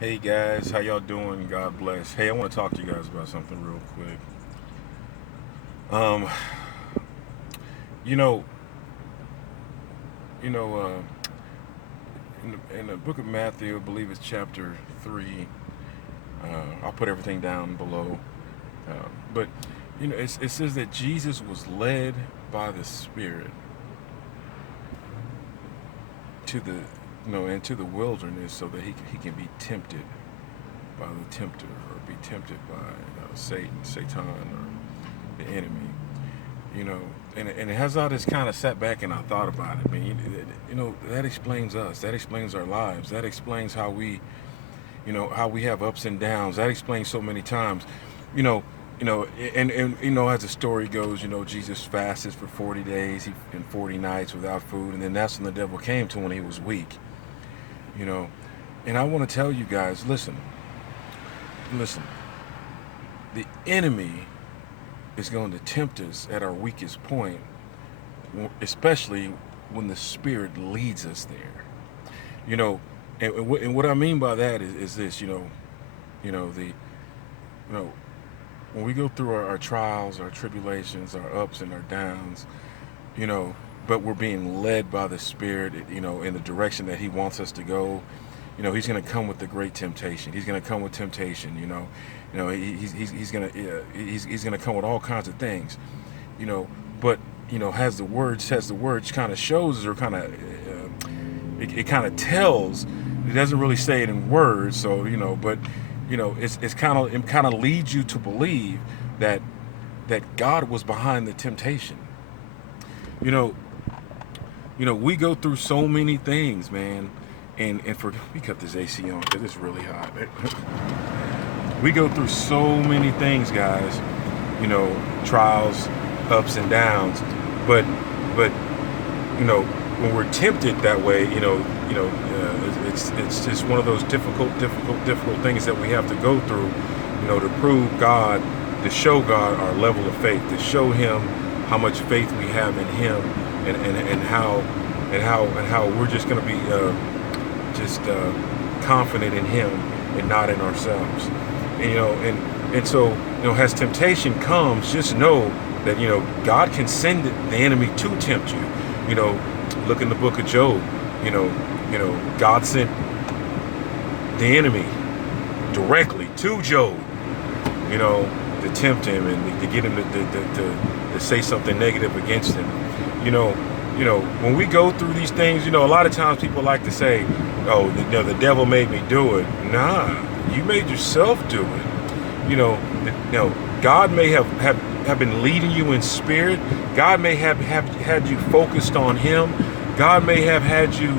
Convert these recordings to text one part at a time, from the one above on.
Hey guys, how y'all doing? God bless. Hey, I want to talk to you guys about something real quick. Um, you know, you know, in the book of Matthew, I believe it's chapter 3. I'll put everything down below. But it says that Jesus was led by the Spirit to the, into the wilderness so that he can be tempted by the tempter, or be tempted by Satan, or the enemy. you know, and it has all this kind of sat back and I thought about it. I mean, that explains us. That explains our lives. That explains how how we have ups and downs. That explains so many times, you know, and as the story goes, Jesus fasted for 40 days and 40 nights without food, and then that's when the devil came to him when he was weak, you know. And I want to tell you guys, listen, the enemy is going to tempt us at our weakest point, especially when the Spirit leads us there. You know, and what I mean by that is this. The you know when we go through our trials, our tribulations, our ups and our downs, you know, but we're being led by the Spirit, in the direction that He wants us to go. He's going to come with the great temptation. He's going to come with temptation. He's going to come with all kinds of things. But has the words kind of shows, or kind of it kind of tells. It doesn't really say it in words. So but it kind of leads you to believe that God was behind the temptation. You know, we go through so many things, man. And for we cut this AC on because it's really hot. We go through so many things, guys. Trials, ups and downs. But when we're tempted that way, it's just one of those difficult things that we have to go through, to prove God, to show God our level of faith, to show Him how much faith we have in Him, and how we're just going to be confident in Him and not in ourselves. And so as temptation comes, just know that God can send the enemy to tempt you. Look in the book of Job. God sent the enemy directly to Job, to tempt him and to get him to say something negative against him. When we go through these things, a lot of times people like to say, "Oh, the devil made me do it." Nah, you made yourself do it. God may have been leading you in spirit. God may have had you focused on Him. God may have had you,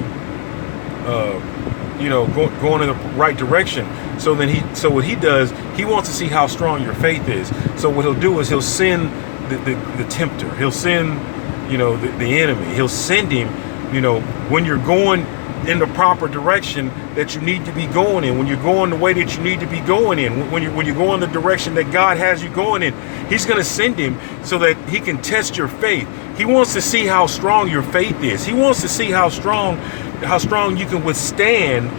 going in the right direction. So what He does, He wants to see how strong your faith is. So what He'll do is He'll send the tempter. He'll send, the enemy. He'll send him, when you're going in the proper direction that you need to be going in, when you're going the way that you need to be going in, when you're going the direction that God has you going in. He's going to send him so that He can test your faith. He wants to see how strong your faith is. He wants to see how strong you can withstand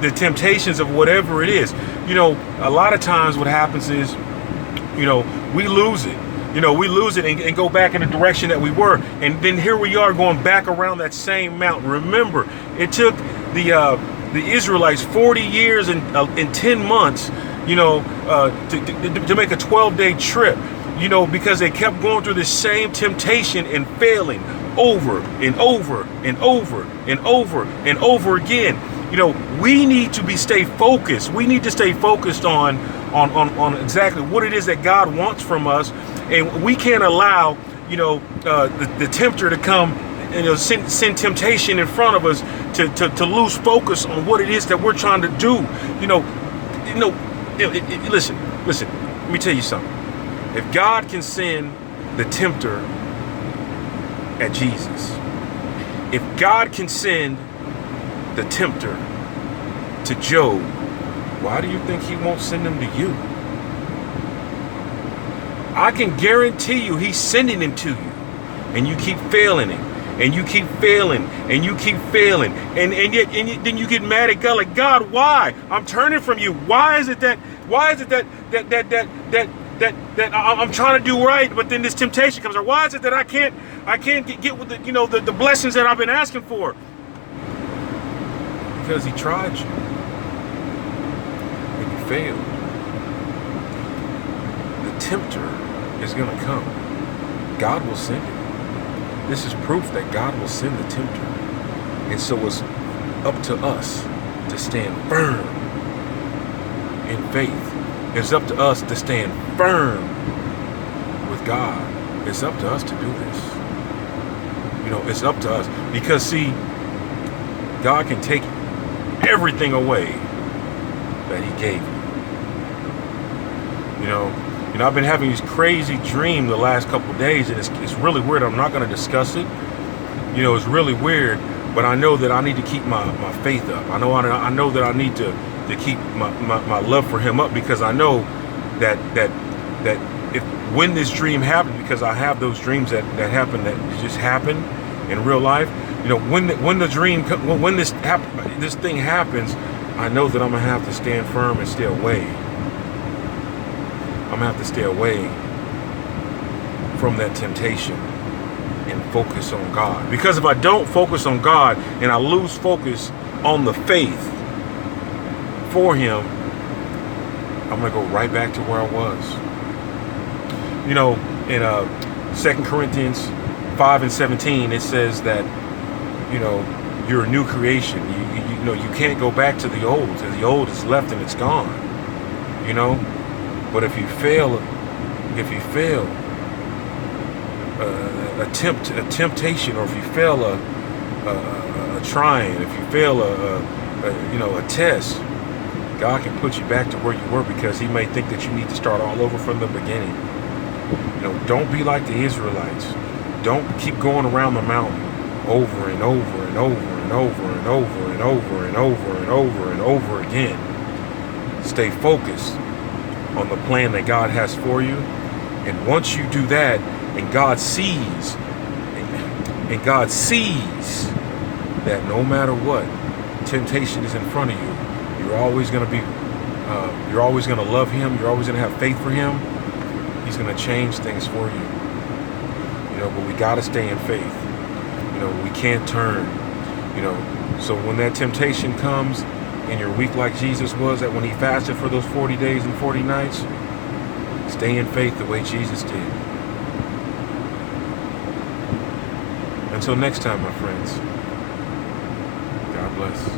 the temptations of whatever it is. A lot of times what happens is, we lose it. We lose it and go back in the direction that we were. And then here we are going back around that same mountain. Remember, it took the Israelites 40 years and 10 months, to make a 12-day trip, because they kept going through the same temptation and failing over and over and over and over and over again. We need to stay focused. We need to stay focused on exactly what it is that God wants from us. And we can't allow, the tempter to come and send temptation in front of us to lose focus on what it is that we're trying to do. Listen, let me tell you something. If God can send the tempter at Jesus, if God can send the tempter to Job, why do you think He won't send them to you? I can guarantee you He's sending him to you, and you keep failing Him. and you keep failing, and you keep failing, and then you get mad at God, like, God, why? I'm turning from you. Why is it that I'm trying to do right, but then this temptation comes? Or why is it that I can't get with the blessings that I've been asking for? Because he tried you and you failed. The tempter is going to come. God will send it. This is proof that God will send the tempter. And so it's up to us to stand firm in faith. It's up to us to stand firm with God. It's up to us to do this. It's up to us. Because, see, God can take everything away that he gave you. I've been having these crazy dreams the last couple of days, and it's really weird. I'm not going to discuss it. It's really weird, but I know that I need to keep my faith up. I know that I need to keep my love for him up, because I know that when this dream happened, because I have those dreams that happen, that just happen in real life. When this thing happens, I know that I'm gonna have to stand firm and stay away. I'm gonna have to stay away from that temptation and focus on God. Because if I don't focus on God and I lose focus on the faith for him, I'm gonna go right back to where I was. In 2 Corinthians 5:17, it says that you're a new creation. You can't go back to the old. The old is left and it's gone. But if you fail a temptation, or if you fail a trying, if you fail a test, God can put you back to where you were, because he may think that you need to start all over from the beginning. Don't be like the Israelites. Don't keep going around the mountain over and over and over and over and over and over and over and over and over again. Stay focused on the plan that God has for you. And once you do that, and God sees that no matter what temptation is in front of you, you're always going to love him. You're always going to have faith for him. He's going to change things for you. But we got to stay in faith. We can't turn. So when that temptation comes and you're weak like Jesus was, that when he fasted for those 40 days and 40 nights, stay in faith the way Jesus did. Until next time, my friends, God bless.